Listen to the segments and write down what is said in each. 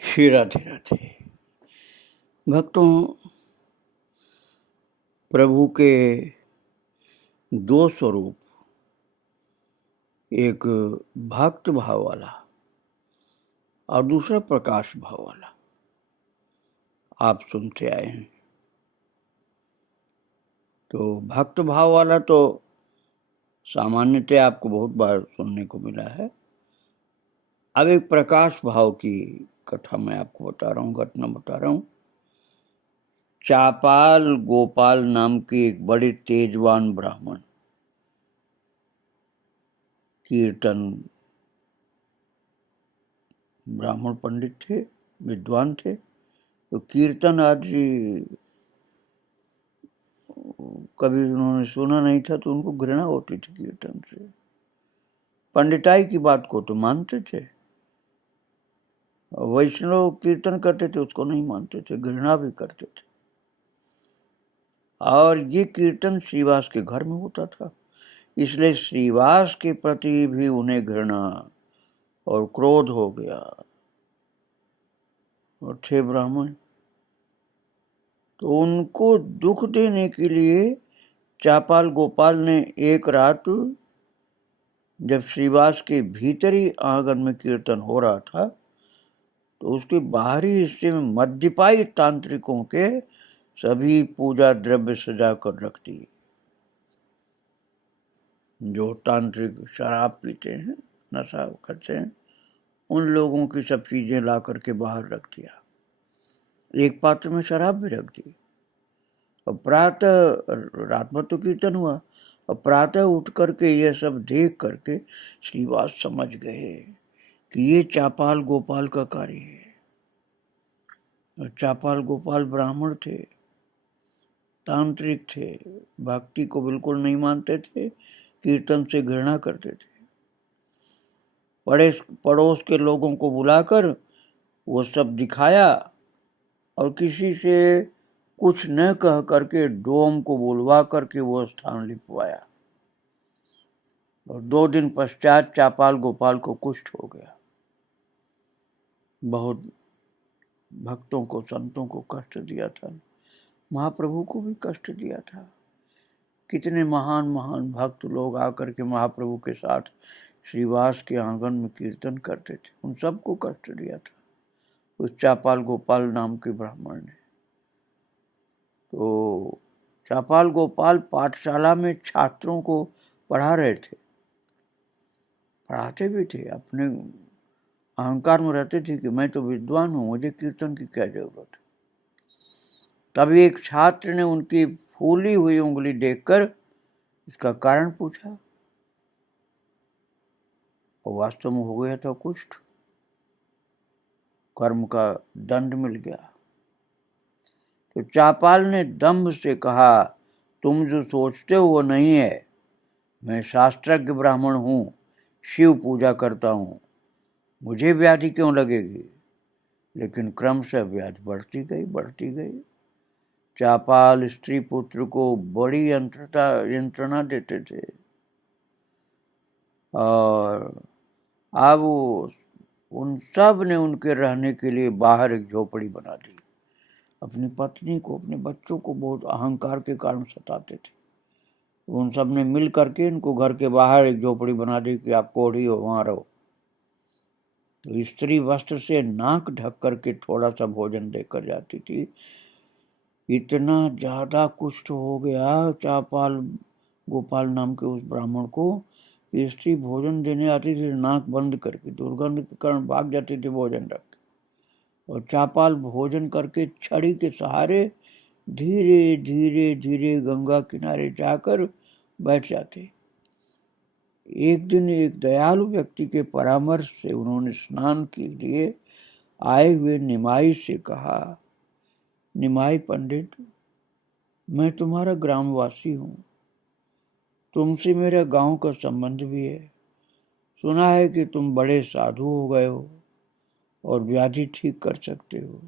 श्री राधे राधे। भक्तों, प्रभु के दो स्वरूप, एक भक्त भाव वाला और दूसरा प्रकाश भाव वाला, आप सुनते आए हैं। तो भक्त भाव वाला तो सामान्यतः आपको बहुत बार सुनने को मिला है। अब एक प्रकाश भाव की कथा मैं आपको बता रहा हूँ, घटना बता रहा हूँ। चापाल गोपाल नाम की एक बड़े तेजवान ब्राह्मण, कीर्तन ब्राह्मण पंडित थे, विद्वान थे। तो कीर्तन आदि कभी उन्होंने सुना नहीं था, तो उनको घृणा होती थी कीर्तन से। पंडिताई की बात को तो मानते थे, वैष्णव कीर्तन करते थे उसको नहीं मानते थे, घृणा भी करते थे। और ये कीर्तन श्रीवास के घर में होता था, इसलिए श्रीवास के प्रति भी उन्हें घृणा और क्रोध हो गया। और थे ब्राह्मण, तो उनको दुख देने के लिए चापाल गोपाल ने एक रात, जब श्रीवास के भीतरी आंगन में कीर्तन हो रहा था, तो उसके बाहरी हिस्से में मद्यपाई तांत्रिकों के सभी पूजा द्रव्य सजा कर रख दिए। जो तांत्रिक शराब पीते हैं, नशा करते हैं, उन लोगों की सब चीजें ला करके बाहर रख दिया। एक पात्र में शराब भी रख दी। और प्रातः, रात भर तो कीर्तन हुआ, और प्रातः उठ करके ये सब देख करके श्रीवास समझ गए कि ये चापाल गोपाल का कार्य है। और चापाल गोपाल ब्राह्मण थे, तांत्रिक थे, भक्ति को बिल्कुल नहीं मानते थे, कीर्तन से घृणा करते थे। पड़ोस के लोगों को बुलाकर वो सब दिखाया, और किसी से कुछ न कह करके डोम को बुलवा करके वो स्थान लिपवाया। और 2 दिन पश्चात चापाल गोपाल को कुष्ठ हो गया। बहुत भक्तों को, संतों को कष्ट दिया था, महाप्रभु को भी कष्ट दिया था। कितने महान महान भक्त लोग आकर के महाप्रभु के साथ श्रीवास के आंगन में कीर्तन करते थे, उन सबको कष्ट दिया था उस चापाल गोपाल नाम के ब्राह्मण ने। तो चापाल गोपाल पाठशाला में छात्रों को पढ़ा रहे थे, पढ़ाते भी थे, अपने अहंकार में रहते थे कि मैं तो विद्वान हूं, मुझे कीर्तन की क्या जरूरत है। तभी एक छात्र ने उनकी फूली हुई उंगली देखकर इसका कारण पूछा, और वास्तव में हो गया था कुष्ठ, कर्म का दंड मिल गया। तो चापाल ने दंभ से कहा, तुम जो सोचते हो वो नहीं है, मैं शास्त्रज्ञ ब्राह्मण हूं, शिव पूजा करता हूं, मुझे व्याधि क्यों लगेगी। लेकिन क्रमशः व्याधि बढ़ती गई। चापाल स्त्री पुत्र को बड़ी यंत्रणा देते थे, और अब उन सब ने उनके रहने के लिए बाहर एक झोपड़ी बना दी। अपनी पत्नी को, अपने बच्चों को बहुत अहंकार के कारण सताते थे। उन सब ने मिल करके इनको घर के बाहर एक झोपड़ी बना दी कि आप कोढ़ी हो, वहां रहो। तो स्त्री वस्त्र से नाक ढक करके थोड़ा सा भोजन देकर जाती थी। इतना ज्यादा कुष्ठ हो गया चापाल गोपाल नाम के उस ब्राह्मण को, स्त्री भोजन देने आती थी नाक बंद करके, दुर्गंध के कारण भाग जाती थी भोजन रख के। और चापाल भोजन करके छड़ी के सहारे धीरे धीरे धीरे गंगा किनारे जाकर बैठ जाते। एक दिन एक दयालु व्यक्ति के परामर्श से उन्होंने स्नान के लिए आए हुए निमाई से कहा, निमाई पंडित, मैं तुम्हारा ग्रामवासी हूं, तुमसे मेरा गांव का संबंध भी है। सुना है कि तुम बड़े साधु हो गए हो और व्याधि ठीक कर सकते हो,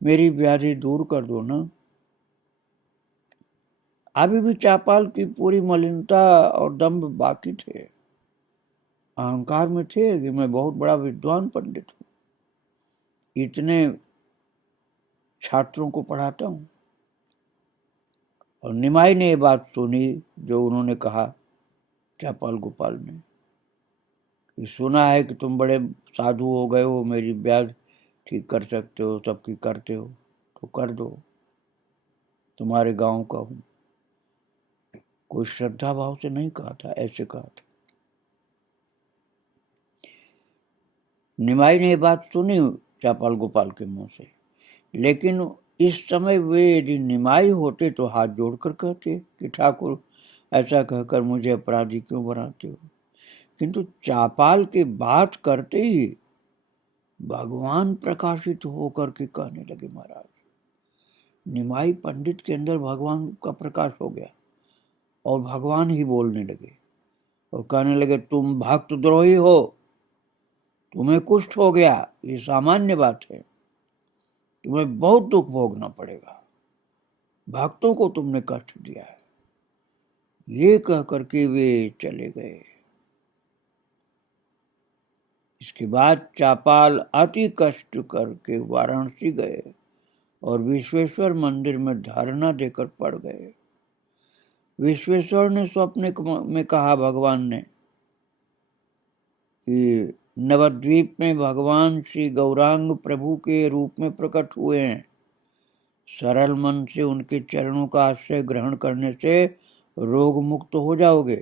मेरी व्याधि दूर कर दो ना। अभी भी चापाल की पूरी मलिनता और दंभ बाकी थे, अहंकार में थे कि मैं बहुत बड़ा विद्वान पंडित हूं, इतने छात्रों को पढ़ाता हूँ। और निमाई ने ये बात सुनी जो उन्होंने कहा चापाल गोपाल ने, कि सुना है कि तुम बड़े साधु हो गए हो, मेरी ब्याज ठीक कर सकते हो, सबकी करते हो, तो कर दो, तुम्हारे गांव का हूं। कोई श्रद्धा भाव से नहीं कहा था, ऐसे कहा था। निमाई ने ये बात सुनी चापाल गोपाल के मुंह से, लेकिन इस समय वे यदि निमाई होते तो हाथ जोड़कर कहते कि ठाकुर ऐसा कहकर मुझे अपराधी क्यों बनाते हो। किंतु चापाल की बात करते ही भगवान प्रकाशित होकर के कहने लगे, महाराज निमाई पंडित के अंदर भगवान का प्रकाश हो गया और भगवान ही बोलने लगे और कहने लगे, तुम भक्त द्रोही हो, तुम्हें कुष्ठ हो गया, ये सामान्य बात है, तुम्हें बहुत दुख भोगना पड़ेगा, भक्तों को तुमने कष्ट दिया है। ये कह करके वे चले गए। इसके बाद चापाल अति कष्ट करके वाराणसी गए और विश्वेश्वर मंदिर में धारणा देकर पड़ गए। विश्वेश्वर ने स्वप्न में कहा भगवान ने कि नवद्वीप में भगवान श्री गौरांग प्रभु के रूप में प्रकट हुए हैं, सरल मन से उनके चरणों का आश्रय ग्रहण करने से रोग मुक्त हो जाओगे।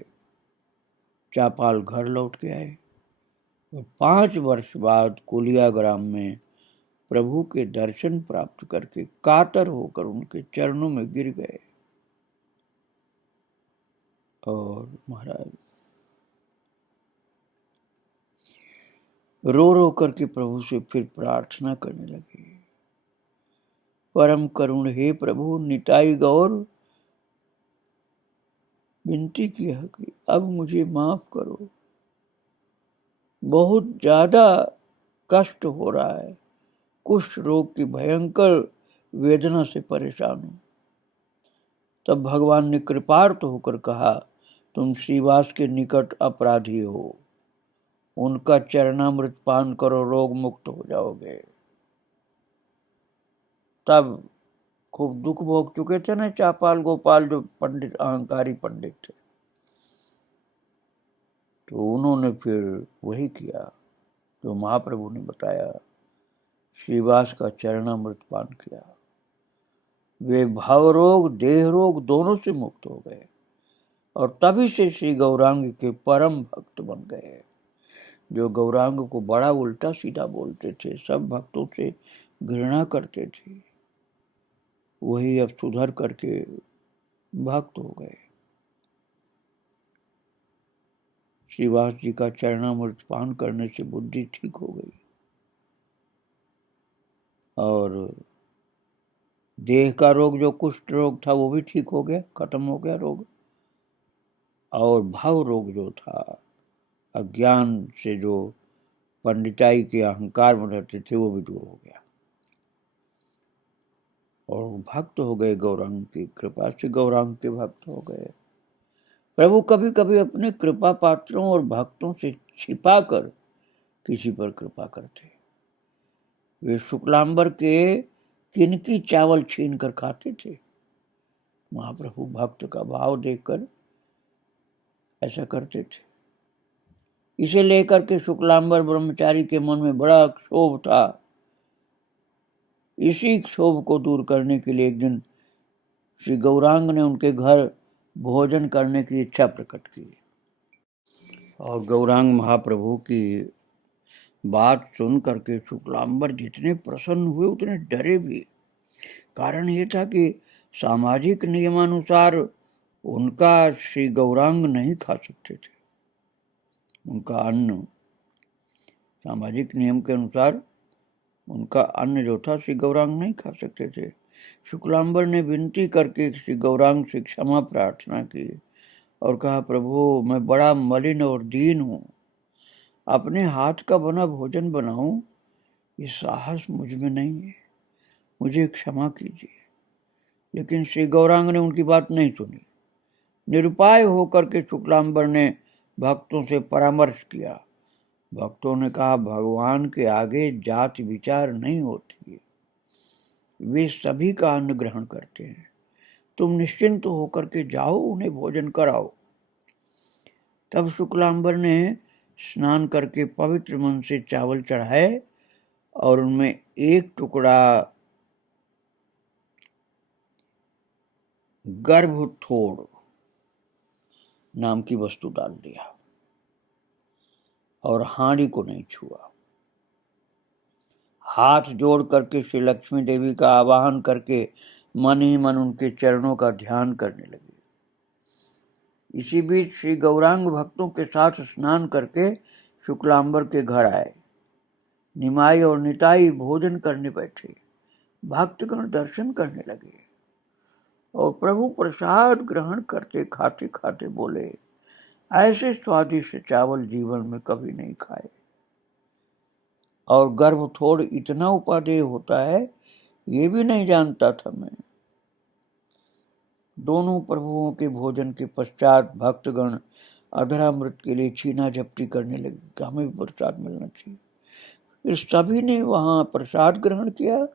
चापाल घर लौट के आए और 5 वर्ष बाद कुलिया ग्राम में प्रभु के दर्शन प्राप्त करके कातर होकर उनके चरणों में गिर गए और महाराज रो रो करके प्रभु से फिर प्रार्थना करने लगे, परम करुण हे प्रभु, निताई गौर विनती किया कि अब मुझे माफ करो, बहुत ज्यादा कष्ट हो रहा है, कुष्ठ रोग की भयंकर वेदना से परेशान हूं। तब भगवान ने कृपार्थ होकर कहा, तुम श्रीवास के निकट अपराधी हो, उनका चरणामृत पान करो, रोग मुक्त हो जाओगे। तब खूब दुख भोग चुके थे ना चापाल गोपाल, जो पंडित अहंकारी पंडित थे, तो उन्होंने फिर वही किया जो महाप्रभु ने बताया, श्रीवास का चरणामृत पान किया। वे भाव रोग देह रोग दोनों से मुक्त हो गए और तभी से श्री गौरांग के परम भक्त बन गए। जो गौरांग को बड़ा उल्टा सीधा बोलते थे, सब भक्तों से घृणा करते थे, वही अब सुधर करके भक्त हो गए। श्रीवास जी का चरणामृत पान करने से बुद्धि ठीक हो गई और देह का रोग जो कुष्ठ रोग था वो भी ठीक हो गया, खत्म हो गया रोग। और भाव रोग जो था, अज्ञान से जो पंडिताई के अहंकार में रहते थे, वो भी दूर हो गया और भक्त हो गए गौरांग की कृपा से, गौरांग के भक्त हो गए। प्रभु कभी कभी अपने कृपा पात्रों और भक्तों से छिपा कर किसी पर कृपा करते। वे शुक्लांबर के किनकी चावल छीन कर खाते थे। महाप्रभु भक्त का भाव देखकर ऐसा करते थे। इसे लेकर के शुक्लांबर ब्रह्मचारी के मन में बड़ा क्षोभ था। इसी क्षोभ को दूर करने के लिए एक दिन श्री गौरांग ने उनके घर भोजन करने की इच्छा प्रकट की और गौरांग महाप्रभु की बात सुन करके शुक्लांबर जितने प्रसन्न हुए उतने डरे भी। कारण ये था कि सामाजिक नियमानुसार उनका श्री गौरांग नहीं खा सकते थे। उनका अन्न सामाजिक नियम के अनुसार उनका अन्न जो था श्री गौरांग नहीं खा सकते थे। शुक्लांबर ने विनती करके श्री गौरांग से क्षमा प्रार्थना की और कहा, प्रभु मैं बड़ा मलिन और दीन हूँ, अपने हाथ का बना भोजन बनाऊं ये साहस मुझ में नहीं है, मुझे क्षमा कीजिए। लेकिन श्री गौरांग ने उनकी बात नहीं सुनी। निरुपाय होकर के शुक्लांबर ने भक्तों से परामर्श किया, भक्तों ने कहा, भगवान के आगे जाति विचार नहीं होती है, वे सभी का अन्न ग्रहण करते हैं, तुम निश्चिंत होकर के जाओ, उन्हें भोजन कराओ। तब शुक्लांबर ने स्नान करके पवित्र मन से चावल चढ़ाए और उनमें एक टुकड़ा गर्भथोड़ नाम की वस्तु डाल दिया और हांडी को नहीं छुआ। हाथ जोड़ करके श्री लक्ष्मी देवी का आवाहन करके मन ही मन उनके चरणों का ध्यान करने लगे। इसी बीच श्री गौरांग भक्तों के साथ स्नान करके शुक्लांबर के घर आए। निमाई और निताई भोजन करने बैठे। भक्तगण दर्शन करने लगे और प्रभु प्रसाद ग्रहण करते खाते खाते बोले, ऐसे स्वादिष्ट चावल जीवन में कभी नहीं खाए। और गर्भथोड़ इतना उपादेय होता है ये भी नहीं जानता था मैं। दोनों प्रभुओं के भोजन के पश्चात भक्तगण अधरामृत के लिए छीना झपटी करने लगे कि हमें भी प्रसाद मिलना चाहिए। फिर सभी ने वहां प्रसाद ग्रहण किया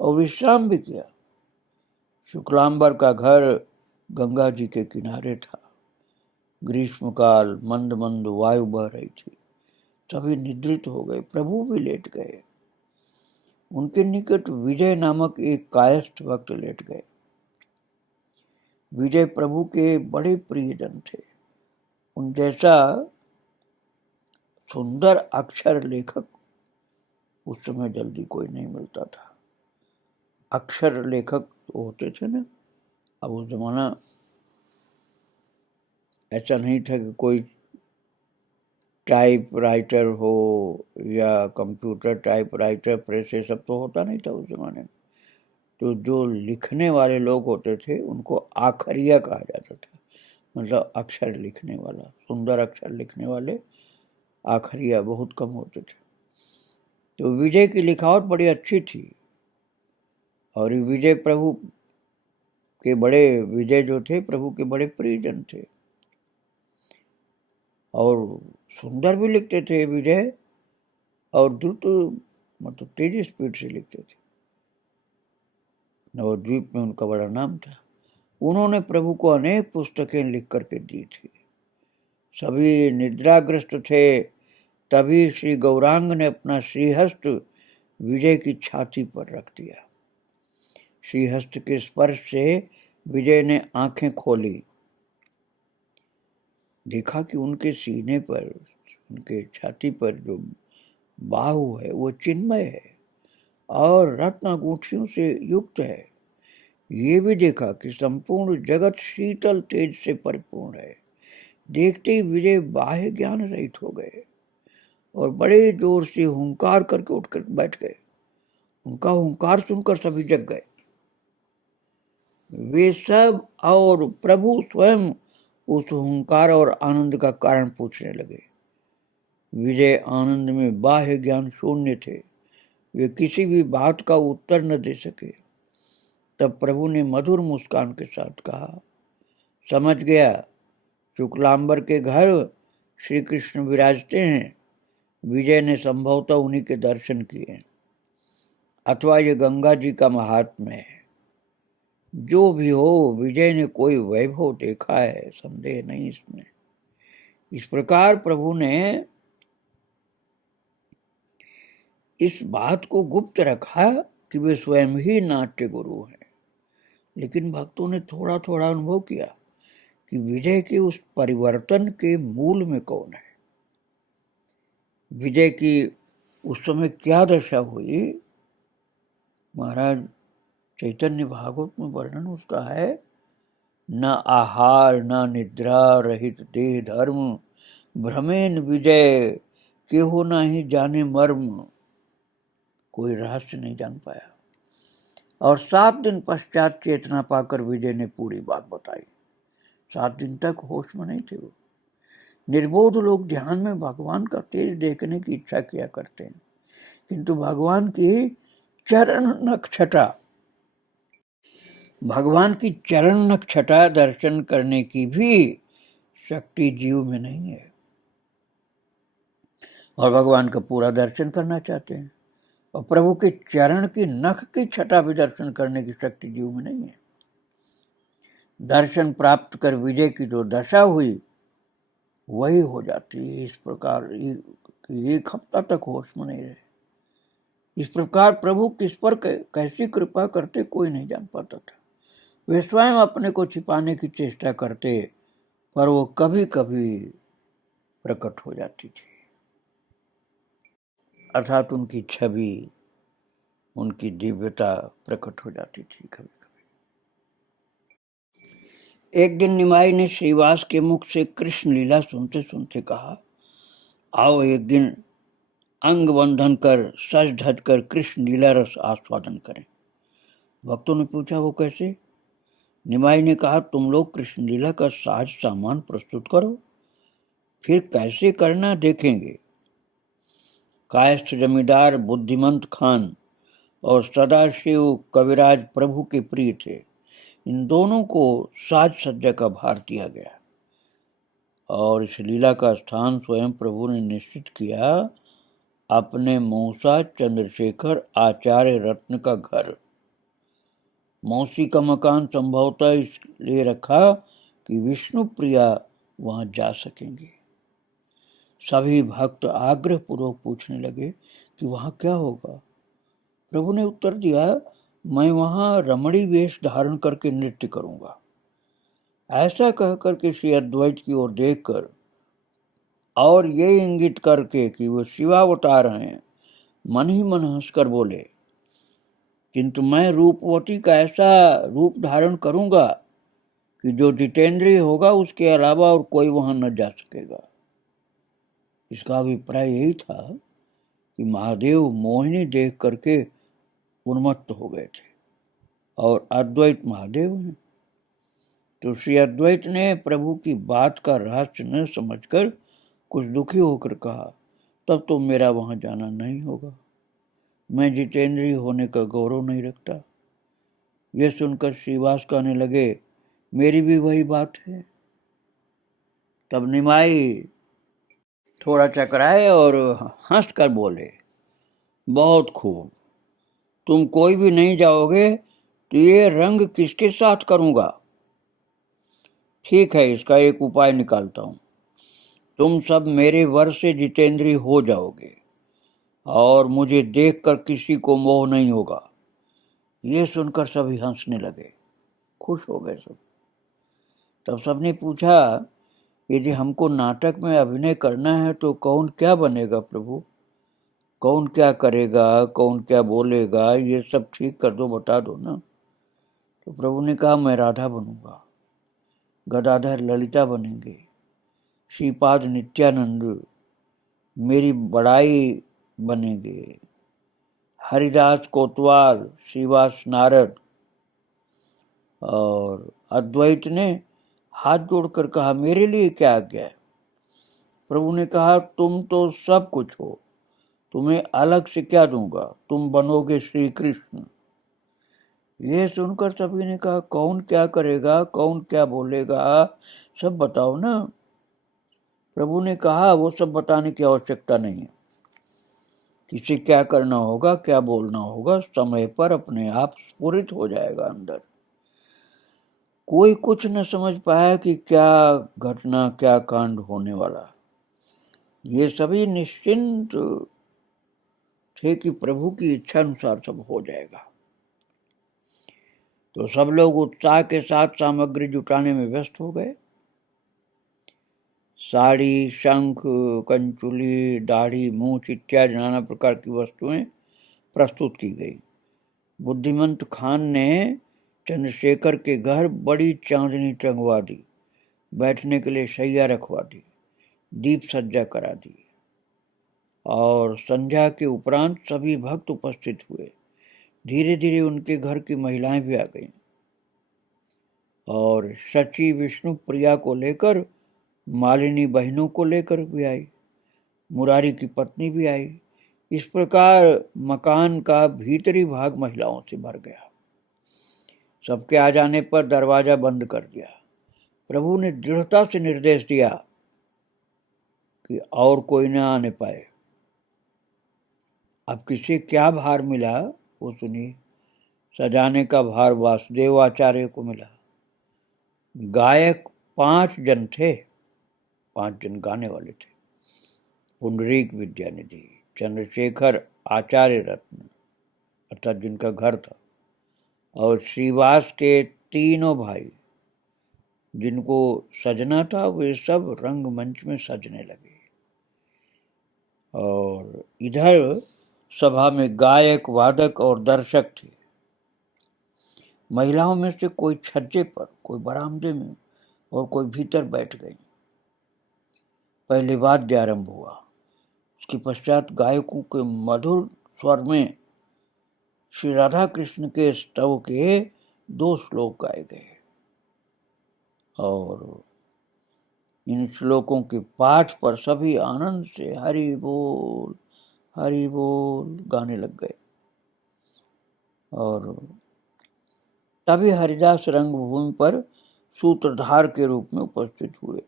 और विश्राम भी किया। शुक्लांबर का घर गंगा जी के किनारे था। ग्रीष्मकाल, मंद मंद वायु बह रही थी। सभी निद्रित हो गए, प्रभु भी लेट गए। उनके निकट विजय नामक एक कायस्थ भक्त लेट गए। विजय प्रभु के बड़े प्रियजन थे। उन जैसा सुंदर अक्षर लेखक उस समय जल्दी कोई नहीं मिलता था। अक्षर लेखक तो होते थे ना, अब उस जमाना ऐसा नहीं था कि कोई टाइप राइटर हो या कंप्यूटर टाइप राइटर प्रेस, ये सब तो होता नहीं था उस जमाने में। तो जो लिखने वाले लोग होते थे उनको आखरिया कहा जाता था, मतलब अक्षर लिखने वाला, सुंदर अक्षर लिखने वाले आखरिया बहुत कम होते थे। तो विजय की लिखावट बड़ी अच्छी थी और विजय प्रभु के बड़े, विजय जो थे प्रभु के बड़े प्रियजन थे और सुंदर भी लिखते थे विजय, और द्रुत मतलब तेजी स्पीड से लिखते थे। नवद्वीप में उनका बड़ा नाम था। उन्होंने प्रभु को अनेक पुस्तकें लिख करके दी थी। सभी निद्राग्रस्त थे। तभी श्री गौरांग ने अपना श्रीहस्त विजय की छाती पर रख दिया। श्रीहस्त के स्पर्श से विजय ने आंखें खोली। देखा कि उनके सीने पर, उनके छाती पर जो बाहु है वो चिन्मय है और रत्न अंगूठियों से युक्त है। ये भी देखा कि संपूर्ण जगत शीतल तेज से परिपूर्ण है। देखते ही विजय बाह्य ज्ञान रहित हो गए और बड़े जोर से हुंकार करके उठकर बैठ गए। उनका हुंकार सुनकर सभी जग गए। वे सब और प्रभु स्वयं उस हुंकार और आनंद का कारण पूछने लगे। विजय आनंद में बाह्य ज्ञान शून्य थे। वे किसी भी बात का उत्तर न दे सके। तब प्रभु ने मधुर मुस्कान के साथ कहा, समझ गया, शुक्लांबर के घर श्री कृष्ण विराजते हैं। विजय ने संभवतः उन्हीं के दर्शन किए, अथवा ये गंगा जी का महात्म्य है। जो भी हो, विजय ने कोई वैभव देखा है, संदेह नहीं इसमें। इस प्रकार प्रभु ने इस बात को गुप्त रखा कि वे स्वयं ही नाट्य गुरु हैं। लेकिन भक्तों ने थोड़ा थोड़ा अनुभव किया कि विजय के उस परिवर्तन के मूल में कौन है। विजय की उस समय क्या दशा हुई, महाराज चैतन्य भागवत में वर्णन उसका है। न आहार न निद्रा रहित देह धर्म, भ्रमेन विजय केहो नहीं जाने मर्म। कोई रहस्य नहीं जान पाया। और 7 दिन पश्चात चेतना पाकर विजय ने पूरी बात बताई। 7 दिन तक होश में नहीं थे वो। निर्बोध लोग ध्यान में भगवान का तेज देखने की इच्छा किया करते हैं, किंतु भगवान की चरण नक्षटा, भगवान की चरण नक्षटा दर्शन करने की भी शक्ति जीव में नहीं है। और भगवान का पूरा दर्शन करना चाहते हैं। और प्रभु के चरण की नख की छटा भी दर्शन करने की शक्ति जीव में नहीं है। दर्शन प्राप्त कर विजय की जो दशा हुई वही हो जाती है। इस प्रकार एक हफ्ता तक होश में नहीं रहे। इस प्रकार प्रभु किस पर कैसी कृपा करते कोई नहीं जान पाता था। वे स्वयं अपने को छिपाने की चेष्टा करते, पर वो कभी कभी प्रकट हो जाती थी, अर्थात उनकी छवि, उनकी दिव्यता प्रकट हो जाती थी कभी कभी। एक दिन निमाई ने श्रीवास के मुख से कृष्ण लीला सुनते सुनते कहा, आओ एक दिन अंग बंधन कर सज धज कर कृष्ण लीला रस आस्वादन करें। भक्तों ने पूछा, वो कैसे? निमाई ने कहा, तुम लोग कृष्ण लीला का साज सामान प्रस्तुत करो, फिर कैसे करना देखेंगे। कायस्थ जमींदार बुद्धिमंत खान और सदाशिव कविराज प्रभु के प्रिय थे। इन दोनों को साज सज्जा का भार दिया गया और इस लीला का स्थान स्वयं प्रभु ने निश्चित किया। अपने मौसा चंद्रशेखर आचार्य रत्न का घर। मौसी का मकान संभवतः इसलिए रखा कि विष्णु प्रिया वहां जा सकेंगे। सभी भक्त आग्रह पूर्वक पूछने लगे कि वहां क्या होगा। प्रभु ने उत्तर दिया, मैं वहां रमणी वेश धारण करके नृत्य करूंगा। ऐसा कहकर के श्री अद्वैत की ओर देखकर और ये इंगित करके कि वो शिवावतार हैं, मन ही मन हंसकर बोले, किंतु मैं रूपवती का ऐसा रूप धारण करूंगा कि जो जितेंद्रिय होगा उसके अलावा और कोई वहां न जा सकेगा। इसका अभिप्राय यही था कि महादेव मोहिनी देख करके उन्मत्त हो गए थे और अद्वैत महादेव हैं। तो श्री अद्वैत ने प्रभु की बात का रहस्य न समझकर कुछ दुखी होकर कहा, तब तो मेरा वहां जाना नहीं होगा। मैं जितेंद्रिय होने का गौरव नहीं रखता। यह सुनकर श्रीवास कहने लगे, मेरी भी वही बात है। तब निमाई थोड़ा चकराए और हंस कर बोले, बहुत खूब, तुम कोई भी नहीं जाओगे तो ये रंग किसके साथ करूंगा? ठीक है, इसका एक उपाय निकालता हूं। तुम सब मेरे वर से जितेंद्रिय हो जाओगे और मुझे देखकर किसी को मोह नहीं होगा। ये सुनकर सभी हंसने लगे, खुश हो गए सब। तब सबने पूछा, यदि हमको नाटक में अभिनय करना है तो कौन क्या बनेगा प्रभु? कौन क्या करेगा, कौन क्या बोलेगा, ये सब ठीक कर दो, बता दो ना। तो प्रभु ने कहा, मैं राधा बनूंगा, गदाधर ललिता बनेंगे, श्रीपाद नित्यानंद मेरी बड़ाई बनेंगे, हरिदास कोतवाल, श्रीवास नारद। और अद्वैत ने हाथ जोड़कर कहा, मेरे लिए क्या आज्ञा है? प्रभु ने कहा, तुम तो सब कुछ हो, तुम्हें अलग से क्या दूंगा, तुम बनोगे श्री कृष्ण। ये सुनकर सभी ने कहा, कौन क्या करेगा, कौन क्या बोलेगा, सब बताओ ना। प्रभु ने कहा, वो सब बताने की आवश्यकता नहीं है। किसे क्या करना होगा, क्या बोलना होगा, समय पर अपने आप स्फुरित हो जाएगा अंदर। कोई कुछ न समझ पाया कि क्या घटना, क्या कांड होने वाला। ये सभी निश्चिंत थे कि प्रभु की इच्छा अनुसार सब हो जाएगा। तो सब लोग उत्साह के साथ सामग्री जुटाने में व्यस्त हो गए। साड़ी, शंख, कंचुली, दाढ़ी, मूछ इत्यादि नाना प्रकार की वस्तुएं प्रस्तुत की गई। बुद्धिमंत खान ने चंद्रशेखर के घर बड़ी चांदनी टंगवा दी, बैठने के लिए शैया रखवा दी, दीप सज्जा करा दी और संध्या के उपरांत सभी भक्त उपस्थित हुए। धीरे धीरे उनके घर की महिलाएं भी आ गईं और शची विष्णु प्रिया को लेकर, मालिनी बहनों को लेकर भी आई, मुरारी की पत्नी भी आई। इस प्रकार मकान का भीतरी भाग महिलाओं से भर गया। सबके आ जाने पर दरवाजा बंद कर दिया। प्रभु ने दृढ़ता से निर्देश दिया कि और कोई न आने पाए। अब किसे क्या भार मिला वो सुनिए। सजाने का भार वासुदेव आचार्य को मिला। गायक 5 जन थे, 5 जन गाने वाले थे। पुंडरीक विद्यानिधि, चंद्रशेखर आचार्य रत्न अर्थात जिनका घर था, और श्रीवास के तीनों भाई जिनको सजना था, वे सब रंगमंच में सजने लगे। और इधर सभा में गायक, वादक और दर्शक थे। महिलाओं में से कोई छज्जे पर, कोई बरामदे में और कोई भीतर बैठ गई। पहले वाद्य आरंभ हुआ। उसके पश्चात गायकों के मधुर स्वर में श्री राधा कृष्ण के स्तव के 2 श्लोक गाए गए और इन श्लोकों के पाठ पर सभी आनंद से हरि बोल गाने लग गए। और तभी हरिदास रंगभूमि पर सूत्रधार के रूप में उपस्थित हुए,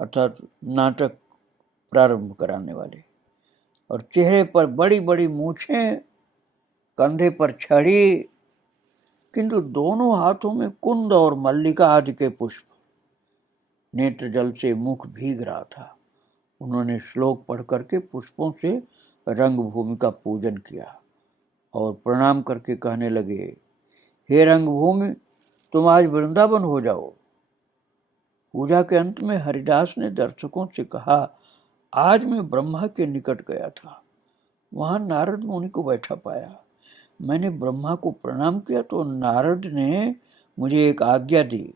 अर्थात नाटक प्रारंभ कराने वाले। और चेहरे पर बड़ी बड़ी मूछें, कंधे पर छड़ी, किंतु दोनों हाथों में कुंद और मल्लिका आदि के पुष्प। नेत्र जल से मुख भीग रहा था। उन्होंने श्लोक पढ़ करके पुष्पों से रंगभूमि का पूजन किया और प्रणाम करके कहने लगे, हे रंगभूमि, तुम आज वृंदावन हो जाओ। पूजा के अंत में हरिदास ने दर्शकों से कहा, आज मैं ब्रह्मा के निकट गया था, वहां नारद मुनि को बैठा पाया। मैंने ब्रह्मा को प्रणाम किया तो नारद ने मुझे एक आज्ञा दी।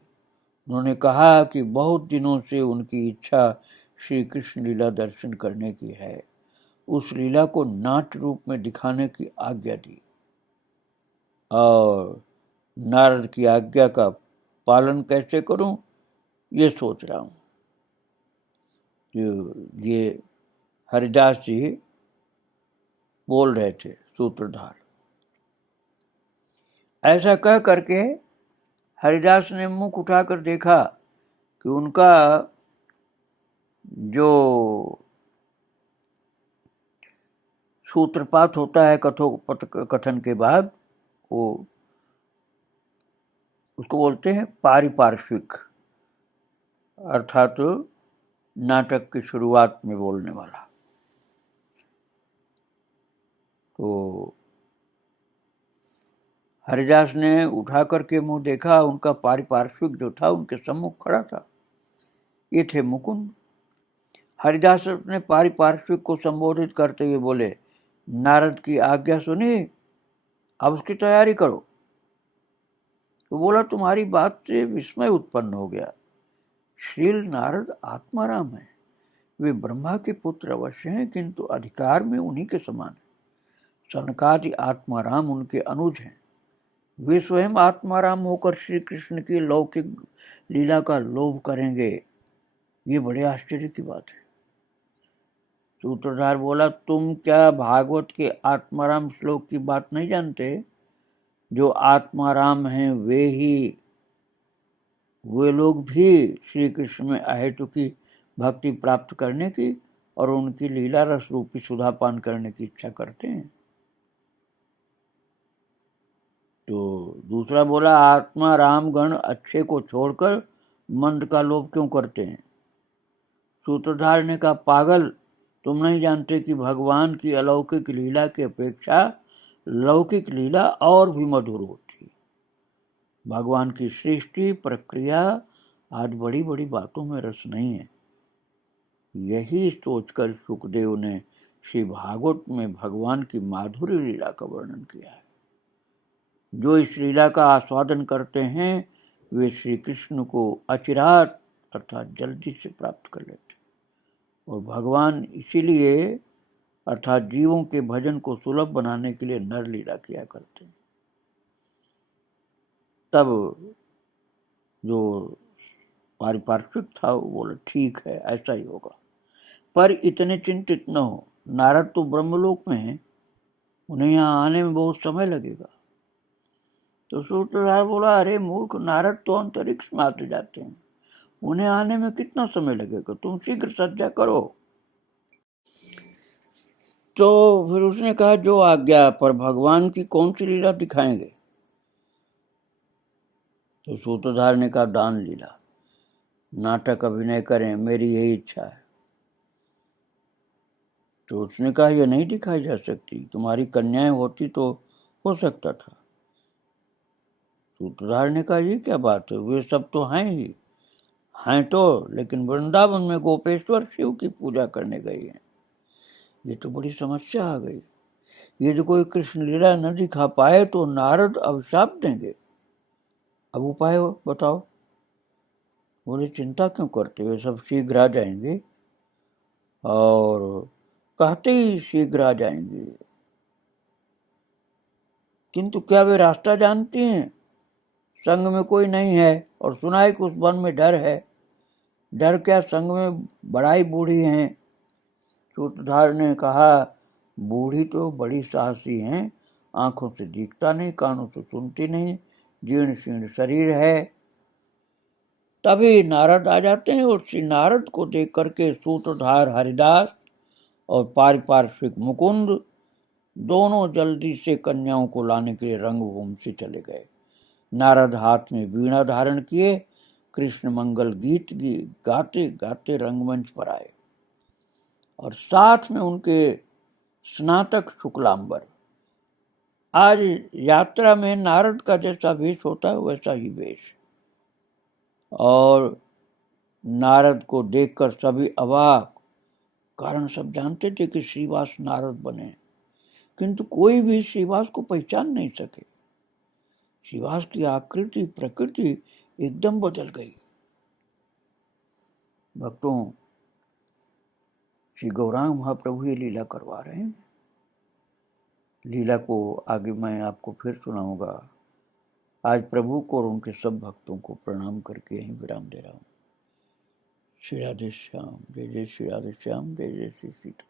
उन्होंने कहा कि बहुत दिनों से उनकी इच्छा श्री कृष्ण लीला दर्शन करने की है। उस लीला को नाट्य रूप में दिखाने की आज्ञा दी और नारद की आज्ञा का पालन कैसे करूं ये सोच रहा हूं। ये हरिदास जी बोल रहे थे, सूत्रधार। ऐसा कह करके हरिदास ने मुख उठाकर देखा कि उनका जो सूत्रपात होता है कथन के बाद, वो उसको बोलते हैं पारिपार्श्विक, अर्थात नाटक की शुरुआत में बोलने वाला। तो हरिदास ने उठा करके मुंह देखा, उनका पारिपार्श्विक जो था उनके सम्मुख खड़ा था। ये थे मुकुंद। हरिदास ने पारिपार्श्विक को संबोधित करते हुए बोले, नारद की आज्ञा सुनी, अब उसकी तैयारी करो। तो बोला, तुम्हारी बात से विस्मय उत्पन्न हो गया। श्रील नारद आत्माराम है। वे ब्रह्मा के पुत्र अवश्य हैं, किंतु अधिकार में उन्हीं के समान है। सनकादि आत्माराम उनके अनुज हैं। वे स्वयं आत्माराम होकर श्री कृष्ण की लौकिक लीला का लोभ करेंगे, ये बड़े आश्चर्य की बात है। सूत्रधार बोला, तुम क्या भागवत के आत्माराम श्लोक की बात नहीं जानते? जो आत्माराम हैं वे लोग भी श्री कृष्ण में अहेतु की भक्ति प्राप्त करने की और उनकी लीला रस रूपी सुधापान करने की इच्छा करते हैं। तो दूसरा बोला, आत्मा राम गण अच्छे को छोड़कर मंद का लोभ क्यों करते हैं? सूत्रधार ने कहा, पागल, तुम नहीं जानते कि भगवान की अलौकिक लीला की अपेक्षा लौकिक लीला और भी मधुर होती। भगवान की सृष्टि, प्रक्रिया आज बड़ी बड़ी बातों में रस नहीं है। यही सोचकर सुखदेव ने श्री भागवत में भगवान की माधुर्य लीला का वर्णन किया है। जो इस लीला का आस्वादन करते हैं वे श्री कृष्ण को अचिरात अर्थात जल्दी से प्राप्त कर लेते। और भगवान इसीलिए अर्थात जीवों के भजन को सुलभ बनाने के लिए नर लीला किया करते हैं। तब जो पारिपार्श्विक था वो बोला, ठीक है, ऐसा ही होगा, पर इतने चिंतित न हो। नारद तो ब्रह्मलोक में हैं, उन्हें यहाँ आने में बहुत समय लगेगा। तो सूत्रधार बोला, अरे मूर्ख, नारद तो अंतरिक्ष में आते जाते हैं, उन्हें आने में कितना समय लगेगा, तुम शीघ्र सज्जा करो। तो फिर उसने कहा जो आज्ञा, पर भगवान की कौन सी लीला दिखाएंगे? तो सूत्रधार ने कहा दान लीला, नाटक अभिनय करें, मेरी यही इच्छा है। तो उसने कहा यह नहीं दिखाई जा सकती, तुम्हारी कन्याएं होती तो हो सकता था। सूत्रधार ने कहा ये क्या बात है, वे सब तो हैं ही, हैं तो, लेकिन वृंदावन में गोपेश्वर शिव की पूजा करने गए हैं। ये तो बड़ी समस्या आ गई। यदि कोई कृष्ण लीला न दिखा पाए तो नारद अभिशाप देंगे। अब उपाय बताओ। बोले चिंता क्यों करते हो, सब शीघ्र आ जाएंगे। और कहते ही शीघ्र आ जाएंगे। किंतु क्या वे रास्ता जानती हैं? संग में कोई नहीं है, और सुना है कि उस वन में डर है। डर क्या, संग में बड़ाई बूढ़ी हैं। सूत्रधार ने कहा बूढ़ी तो बड़ी साहसी हैं, आंखों से दिखता नहीं, कानों से सुनती नहीं, जीर्ण शीर्ण शरीर है। तभी नारद आ जाते हैं, और श्री नारद को देख करके सूत्रधार हरिदास और पारिपार्श्विक मुकुंद दोनों जल्दी से कन्याओं को लाने के लिए रंगभूमि से चले गए। नारद हाथ में वीणा धारण किए कृष्ण मंगल गीत गाते गाते रंगमंच पर आए, और साथ में उनके स्नातक शुक्लांबर। आज यात्रा में नारद का जैसा वेश होता है वैसा ही वेश। और नारद को देखकर सभी अवाक, कारण सब जानते थे कि श्रीवास नारद बने, किंतु कोई भी श्रीवास को पहचान नहीं सके। श्रीवास की आकृति प्रकृति एकदम बदल गई। भक्तों, श्री गौरांग महाप्रभु ये लीला करवा रहे हैं। लीला को आगे मैं आपको फिर सुनाऊंगा। आज प्रभु को और उनके सब भक्तों को प्रणाम करके यहीं विराम दे रहा हूँ। श्री राधे श्याम, जय जय श्री राधे श्याम, जय जय श्री सीता।